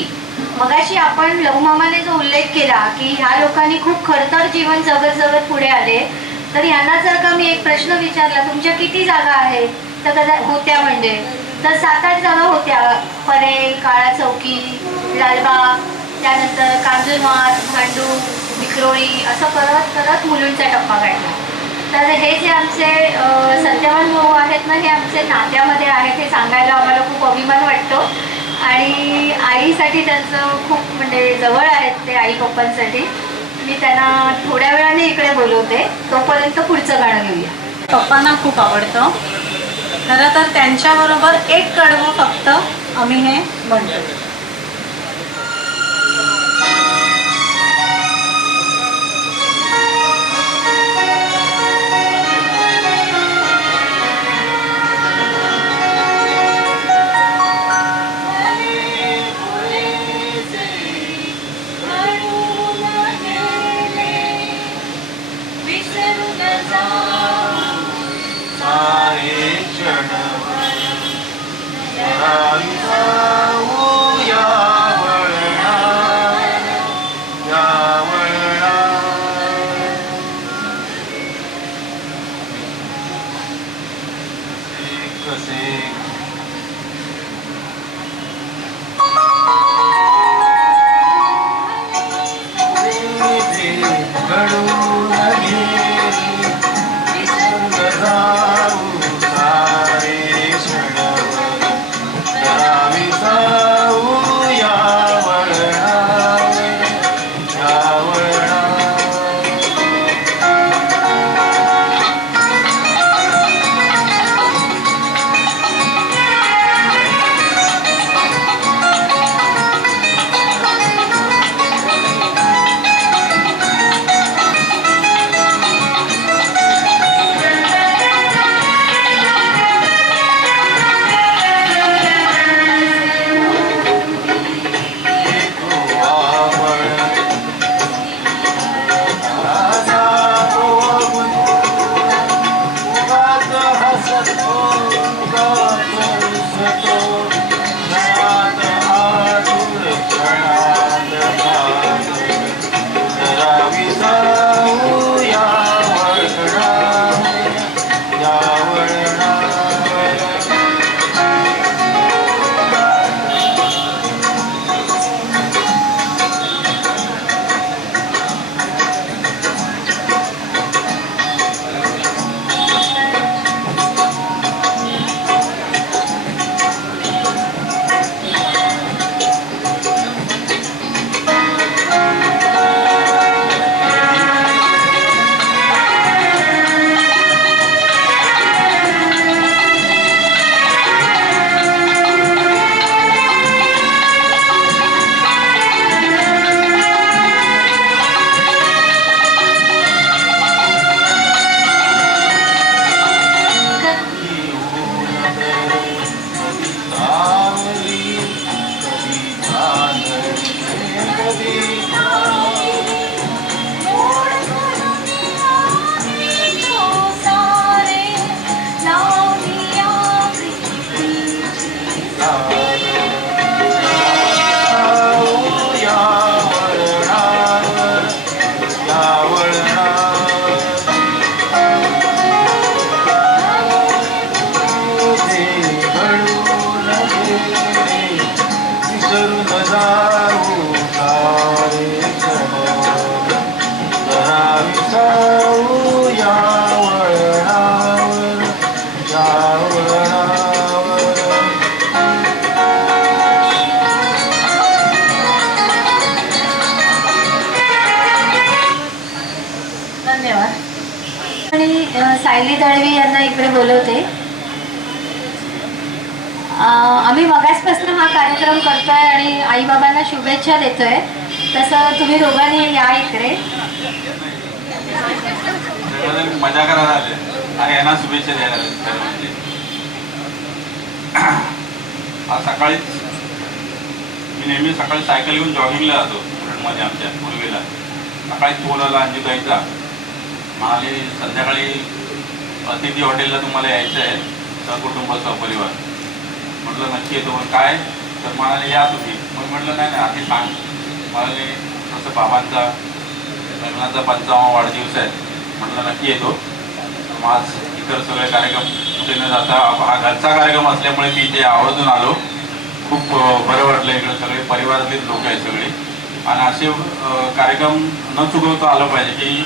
मगाशी आपण लघुमामाने जो उल्लेख केला की ह्या लोकांनी खूप खडतर जीवन जगत जगत पुढे आले, तर यांना जर का मी एक प्रश्न विचारला तुमच्या किती जागा आहेत तर होत्या म्हणजे तर 7-8 जागा होत्या. परे, काळा चौकी, लालबाग, त्यानंतर कांजूरमार्ग, भांडू, विक्रोळी, असं करत करत मुलुंडचा टप्पा काढला. तर हे जे आमचे सत्यवान भाऊ आहेत ना, हे आमचे नात्यामध्ये आहेत. हे सांगायला आम्हाला खूप अभिमान वाटतो. आणि आईसाठी त्यांचं खूप म्हणजे जवळ आहेत ते आई पप्पांसाठी. मी त्यांना थोड्या वेळाने इकडे बोलवते. तोपर्यंत पुढचं गाणं घेऊया. पप्पांना खूप आवडतं. खरं तर त्यांच्याबरोबर एक कडवं फक्त आम्ही हे म्हणतो. सायली दळवी यांना इकडे बोलवते. आम्ही मगासपासून हा कार्यक्रम करतोय आणि आईबाबांना शुभेच्छा देतोय. तसं तुम्ही दोघांनी या इकडे. सगळेजण मजा करायला आले आणि यांना शुभेच्छा द्यायला आले. खरं म्हणजे आज सकाळीच मी नेहमी सकाळी सायकल घेऊन जॉगिंगला जातो मध्ये आमच्या पूर्वीला. सकाळीच फोन आला अंजूताईचा, म्हणाले संध्याकाळी अतिथी हॉटेलला तुम्हाला यायचं आहे सहकुटुंब सहपरिवार. म्हटलं नक्की येतो. पण काय तर म्हणाले या तुम्ही. मग म्हटलं नाही आधी सांग. म्हणाले तसं बाबांचा लग्नाचा 55वा वाढदिवस आहे. म्हटलं नक्की येतो. आज इतर सगळे कार्यक्रम कुठे न जाता हा घरचा कार्यक्रम असल्यामुळे मी इथे आवर्जून आलो. खूप बरं वाटलं. इकडे सगळे परिवारातले लोक आहेत सगळे आणि असे कार्यक्रम न चुकवता आलं पाहिजे की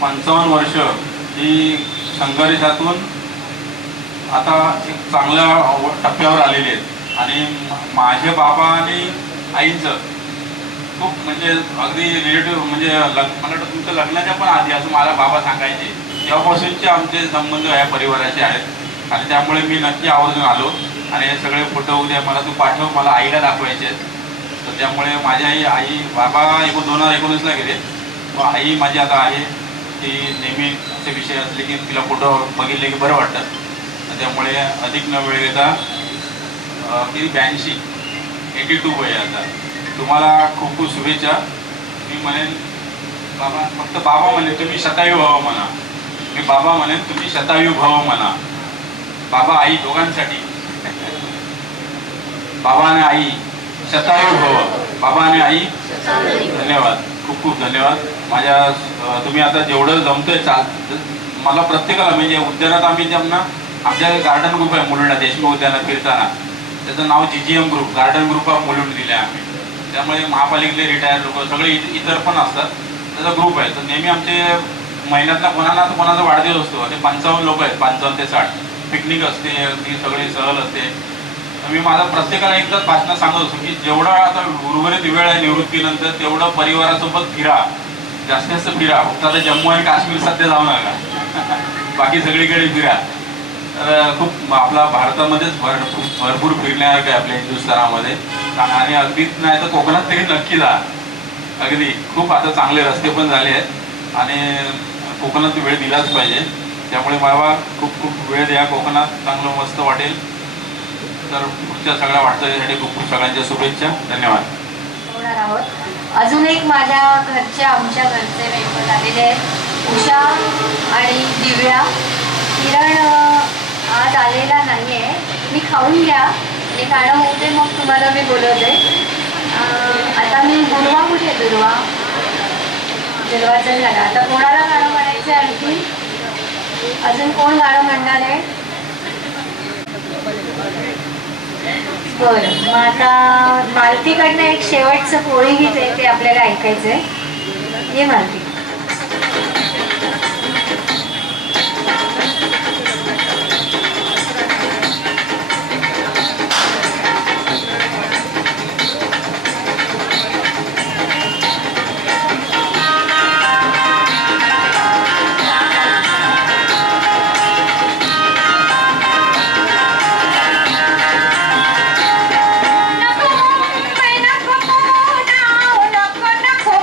55 वर्ष ही संघर्षातून आता एक चांगल्या टप्प्यावर आलेली आहेत. आणि माझे बाबा आणि आईचं खूप म्हणजे अगदी रिलेटिव्ह म्हणजे मला वाटतं तुमचं लग्नाच्या पण आधी असं मला बाबा सांगायचे. तेव्हापासूनचे आमचे संबंध या परिवाराचे आहेत आणि त्यामुळे मी नक्की आवर्जून आलो. आणि हे सगळे फोटो उद्या मला तू पाठव, मला आईला दाखवायचे आहेत. तर त्यामुळे माझी आई बाबा 2019ला गेले. आई माझी आता आहे ती नेहमीचे विषय असले की तिला फोटो बघितले की बरं वाटतं. त्यामुळे अधिक न वेळ घेता ती 82 वय आता. तुम्हाला खूप खूप शुभेच्छा. मी म्हणेन बाबा फक्त बाबा म्हणेन तुम्ही शतायू भव म्हणा. मी बाबा म्हणेन तुम्ही शतायू भव म्हणा. बाबा आई दोघांसाठी. बाबा आणि आई शतायू भव. बाबा आणि आई धन्यवाद. खूप खूप धन्यवाद. माझ्या तुम्ही आता जेवढं जमतंय मला प्रत्येकाला म्हणजे उद्यानात आम्ही ज्यांना आमच्या गार्डन ग्रुप आहे मुलुंडला देशमुख उद्यानात फिरताना त्याचं नाव GGM group garden group of Mulund दिलं आहे आम्ही. त्यामुळे महापालिकेतले रिटायर लोक सगळे इतर पण असतात त्याचा ग्रुप आहे. तर नेहमी आमचे महिन्यातला कोणाचा वाढदिवस असतो. ते 55 लोक आहेत 55 ते 60. पिकनिक असते ती सगळी सहल असते. मी माझा प्रत्येकाला एकदाच भाषणात सांगत असतो की जेवढा आता उर्वरित वेळ आहे निवृत्तीनंतर तेवढं परिवारासोबत फिरा. जास्तीत जास्त फिरा. फक्त आता जम्मू आणि काश्मीर सध्या जाऊ नका. बाकी सगळीकडे फिरा. तर खूप आपला भारतामध्येच भरपूर फिरण्यासारखं आहे आपल्या हिंदुस्थानामध्ये. आणि अगदीच नाही तर कोकणात तरी नक्की जा. अगदी खूप आता चांगले रस्ते पण झाले आहेत आणि कोकणात वेळ दिलाच पाहिजे. त्यामुळे बाबा खूप खूप वेळ द्या कोकणात. चांगलं मस्त वाटेल. तर पुढच्या सगळ्या वाटचालीसाठी खूप खूप सगळ्यांच्या शुभेच्छा. धन्यवाद. होणार आहोत. अजून एक माझ्या आमच्या घरचे मेंबर आलेले आहेत. उषा आणि दिव्या. किरण आज आलेला नाही आहे. मी खाऊन घ्या हे गाणं होते मग तुम्हाला मी बोलवते. आता मी दुर्वा कुठे दुर्वाचं झालं. आता कोणाला गाणं म्हणायचं आणखी अजून कोण गाणं म्हणणार आहे? बरं मग आता मालतीकडनं एक शेवटचं पोळी गीत आहे ते आपल्याला ऐकायचं आहे. ये मालती. नको नको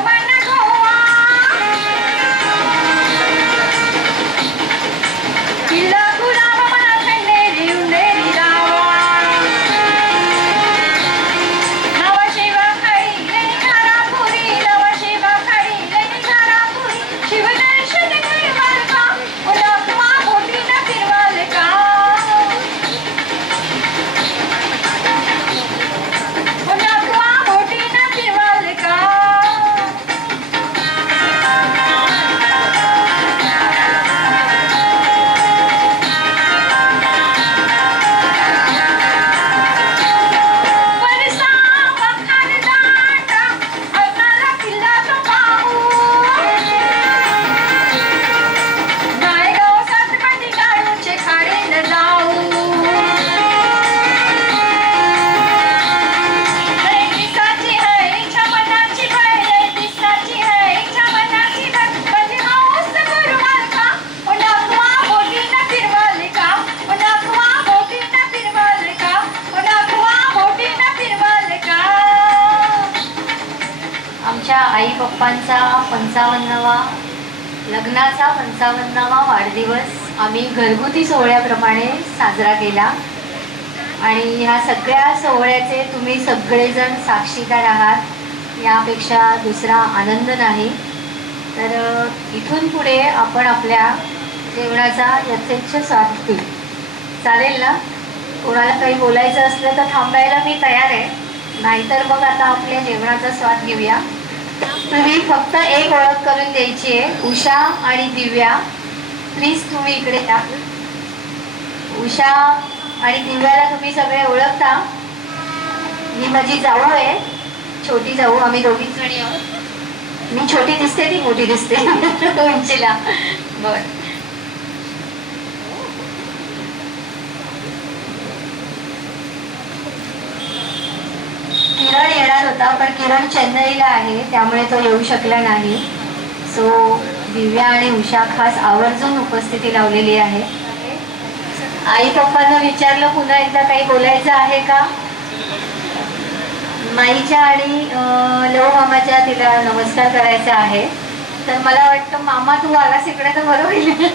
आई पप्पांचा 55वा लग्नाचा 55वा वाढदिवस आम्ही घरगुती सोहळ्याप्रमाणे साजरा केला आणि ह्या सगळ्या सोहळ्याचे तुम्ही सगळेजण साक्षीदार आहात, यापेक्षा दुसरा आनंद नाही. तर इथून पुढे आपण आपल्या जेवणाचा यथेच्छ स्वाद घेऊ. चालेल ना? कोणाला काही बोलायचं असलं तर थांबायला मी तयार आहे, नाहीतर मग आता आपल्या जेवणाचा स्वाद घेऊया. तुम्ही फक्त एक ओळख करून द्यायची आहे, उषा आणि दिव्या. प्लीज तुम्ही इकडे या. उषा आणि दिव्याला तुम्ही सगळे ओळखता. ही माझी जाऊ आहे, छोटी जाऊ. आम्ही दोघीच जणी आहोत. मी छोटी दिसते, ती मोठी दिसते उंचीला. बर, किरण येणार होता पण किरण चेन्नईला आहे, त्यामुळे तो येऊ शकला नाही. सो दिव्या आणि उषा खास आवर्जून उपस्थिती लावलेली आहे. आई पप्पांना विचारलं पुन्हा एकदा काही बोलायचं आहे का? माईच्या आणि लव मामाच्या तिला नमस्कार करायचा आहे. तर मला वाटतं मामा तू आलास इकडे तर बरं होईल.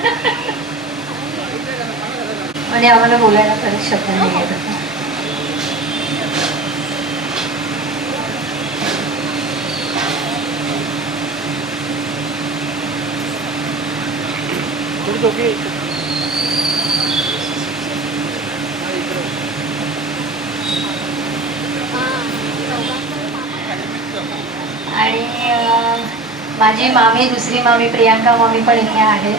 आणि आम्हाला बोलायला परत शब्द नाही येत होता. आणि माझी मामी, दुसरी मामी प्रियांका मामी पण इथे आहे.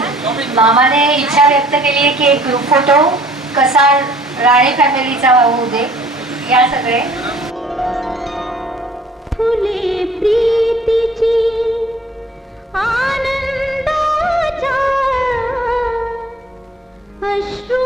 मामाने इच्छा व्यक्त केली आहे की एक ग्रुप फोटो कसा राणे फॅमिलीचा होऊ दे. या सगळे फुले प्रीतीची आनंदाच्या अश्रू